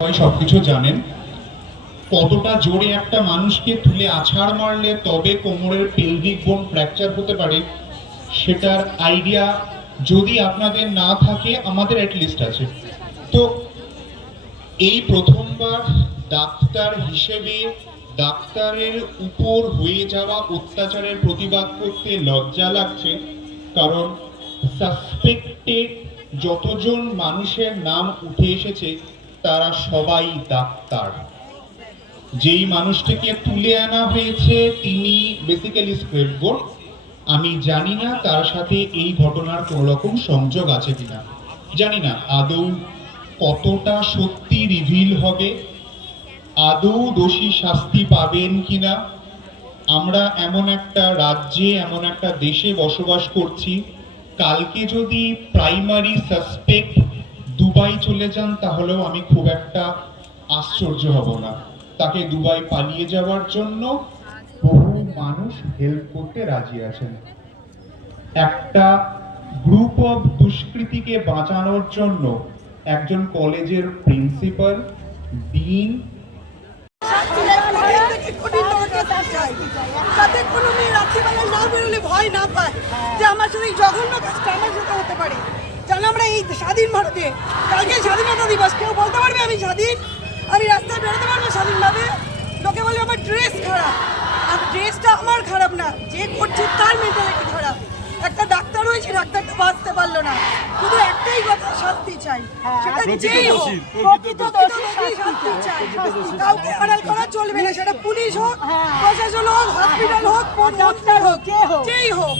সবাই সবকিছু জানেন। কতটা জোরে একটা মানুষকে তুলে আছাড় মারলে তবে কোমরের পেলভিক বোন ফ্র্যাকচার হতে পারে, সেটার আইডিয়া যদি আপনাদের না থাকে, আমাদের অ্যাটলিস্ট আছে। তো এই প্রথমবার ডাক্তার হিসেবে ডাক্তারের উপর হয়ে যাওয়া অত্যাচারের প্রতিবাদ করতে লজ্জা লাগছে, কারণ সাসপেক্টেড যতজন মানুষের নাম উঠে এসেছে তারা সবাই ডাক্তার। যেই মানুষটিকে তুলে আনা হয়েছে, তিনি বেসিক্যালি স্ক্রেপবোর্ড আমি জানি না তার সাথে এই ঘটনার কোনো রকম সংযোগ আছে কিনা। জানি না, আদৌ কতটা সত্যি রিভিল হবে? আদৌ দোষী শাস্তি পাবেন কিনা? আমরা এমন একটা রাজ্যে, এমন একটা দেশে বসবাস করছি। কালকে যদি প্রাইমারি সাসপেক্ট দুবাই চলে যান, তাহলেও আমি খুব একটা আশ্চর্য হব না। তাকে দুবাই পালিয়ে যাওয়ার জন্য বহু মানুষ হেল্প করতে রাজি আছেন। একটা গ্রুপ অফ দুষ্কৃতীকে বাঁচানোর জন্য একজন কলেজের প্রিন্সিপাল ডিন না ভয় না পায় যে আমার সাথে জঘন্য কাজটা আমার সাথে হতে পারে। যেন আমরা এই স্বাধীন ভারতে। কালকে স্বাধীনতা দিবস, কেউ বলতে পারবে আমি স্বাধীন? আমি রাস্তায় বেরোতে পারব স্বাধীনভাবে? লোকে বলবে আমার ড্রেস খারাপ। আর ড্রেসটা আমার খারাপ না, যে করছে তার মেন্টালিটি খারাপ। একটা ডাক্তার হয়েছে, ডাক্তারটা বাঁচতে পারল না শুধু একটাই কথা শাস্তি চাই। সেটা যেই হোক প্রকৃত দোষী। শাস্তি চাই। কাউকে আড়াল করা চলবে না সেটা পুলিশ হোক প্রশাসন হোক হসপিটাল হোক ডাক্তার হোক যেই হোক।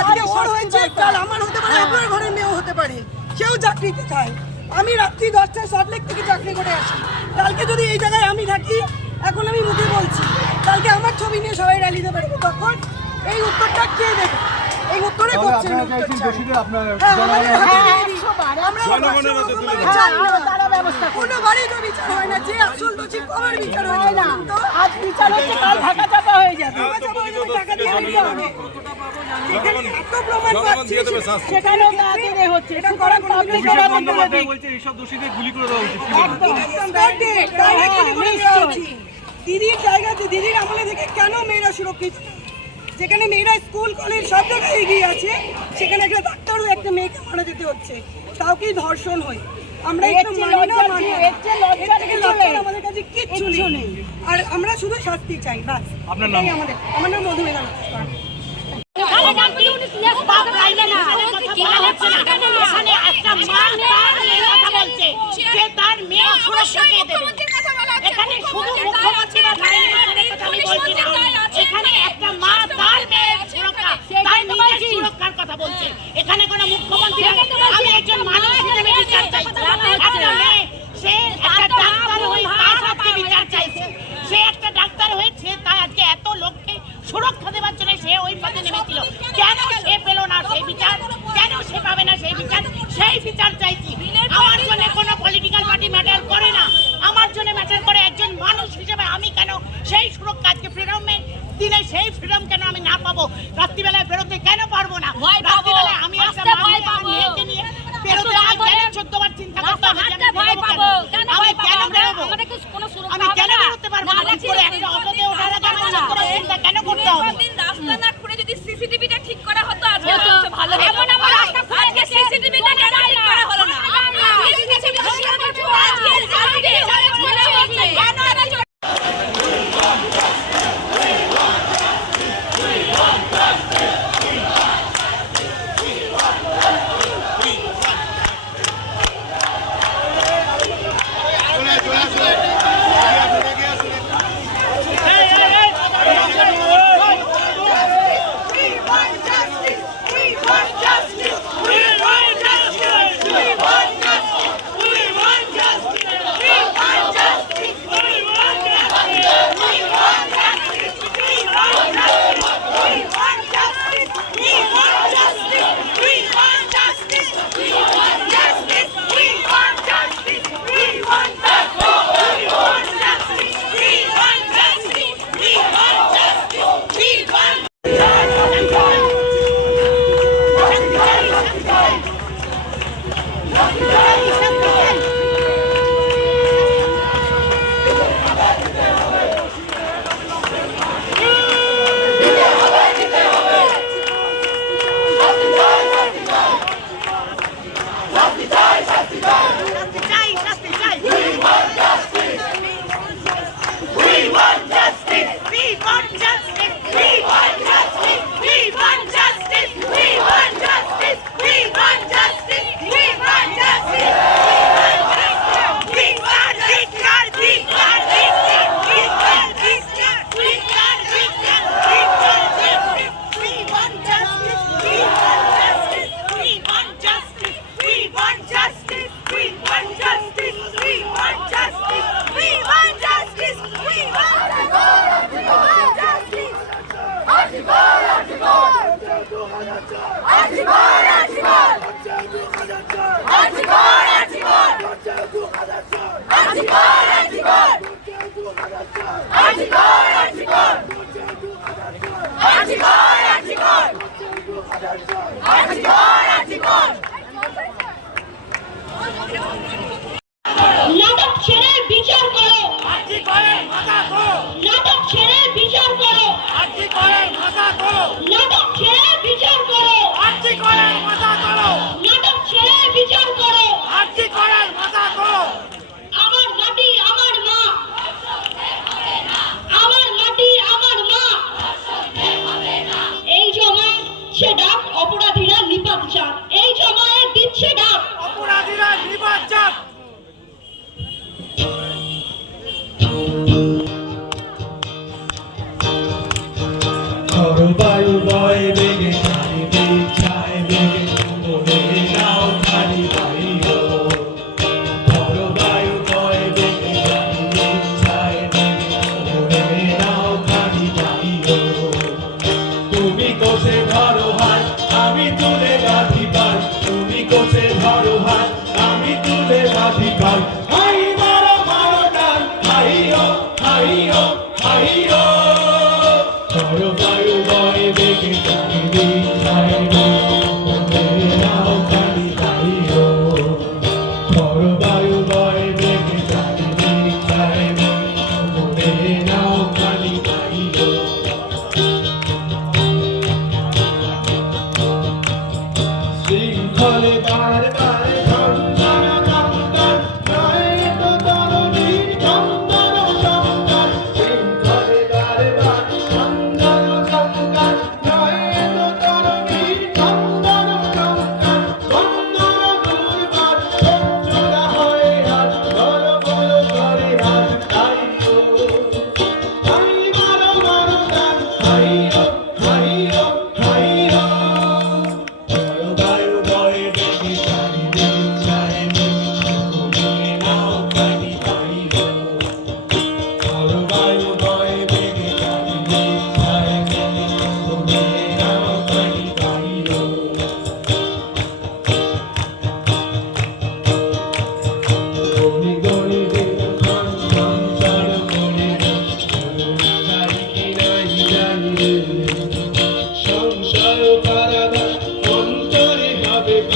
আজকে ওর হয়েছে কাল আমার হতে পারে আপনার ঘরের মেয়েও হতে পারে কেউ চাকরিতে খায় আমি রাত্রি দশটায় সল্টলেক থেকে চাকরি করে আসি। কালকে যদি এই জায়গায় আমি থাকি এখন আমি মুখে বলছি কালকে আমার ছবি নিয়ে সবাই র্যালি দেবে তখন এই উত্তরটা কে দেবে? এই উত্তরে করছেন। হ্যাঁ, তো বিচার হয় না যে আসল দোষী কবার বিচার হয় না আজ বিচার হচ্ছে কাল ঢাকা চাপা হয়ে যাবে। হয়ে টাকা দিয়ে এত প্রমাণ দেবে হচ্ছে এটা পাবলিক বলছে এইসব দোষীদের গুলি করে দেওয়া উচিত। দিদির জায়গাতে দিদির আমলে থেকে কেন মেয়েরা সুরক্ষিত? যেখানে মেয়েরা স্কুল কলেজ সব জায়গায় এগিয়ে আছে সেখানে একটা ডাক্তারও একটা মেয়েকে মারা যেতে হচ্ছে। তাও কি ধর্ষণ হয়। আমরা একটু মানি না মানি আমাদের কাছে কিচ্ছু নেই। আর আমরা শুধু শাস্তি চাই বাস। আপনার নাম? আমাদের। আমার নাম মধুমেলা শুধু মুখ্যমন্ত্রী এখানে একটা মা তার মেয়ের সুরক্ষা তার নিজের সুরক্ষার কথা বলছে। এখানে কোনো মুখ্যমন্ত্রী আমি একজন মানুষ হিসেবে বিচার চাইছি সে যাচ্ছে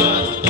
Thank.